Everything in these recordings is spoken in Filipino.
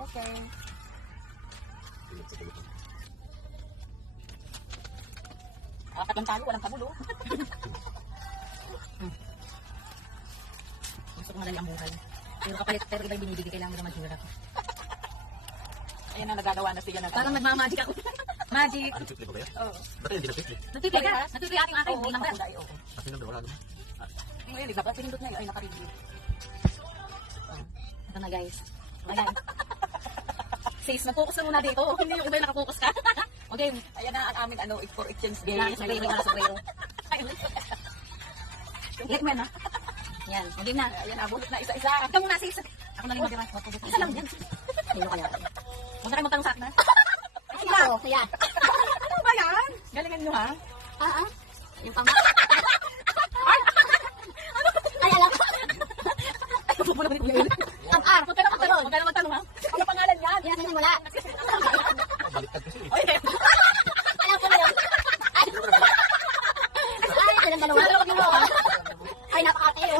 Okay. Apat lang tayo, walang kabulo. Gusto ko madali ang buhay. Pero kapalit, pero iba yung binibigay, kailangan mo naman hirap. Ayan na, nagagawa na siya na. Parang nagmamagic ako. Magic. Ano, trip ba yan? Oo. Dati hindi na trip. Natipid ka? Natipid ating akin. Oo, nakulay, oo. Kasi nang wala naman. Ngayon, iba pa, pinindot niya, ay nakareview. Ito na guys. Ayan. Sis, nag-focus na muna dito. Hindi yung iba yung nakapokus ka. Okay, ayan na ang amin, for exchange game. Sombrero na sombrero. Let mo na. Yan, hindi na. Ayan na, bulit na isa-isa. Ito muna sis. Ako na rin matira. Isa lang yan. Sino kaya? Huwag na kayo magtanong sa akin, ha? Oo, kaya. Ano ba yan? Galingan nyo, ha? Yung pang... Ay, alam. Ay, bubula ko ni Kuya Eli. Ang-ar. Huwag ka na magtanong. Huwag ka na magtanong, ha? Ano pangalan yan? Yan, yan, wala. Baliktad kasi. Okay. Alam ko na yun. Ay, walang dalawa. Ay, napakatayo.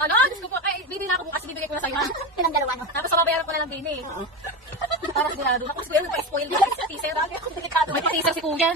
Ano? Diyos ko po. Ay, bibi na ako bukas. Bibigay ko na sa'yo, ha? Silang dalawa, no? Tapos mababayaran ko na lang din, eh. Oo. Para sigurado. Ako si Kuya nagpa-spoil din. Teaser. Delikado. May teaser si Kuya.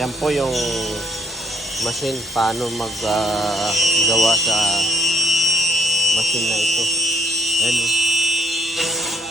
Ayan po yung machine, paano maggawa sa machine na ito. Ayan o.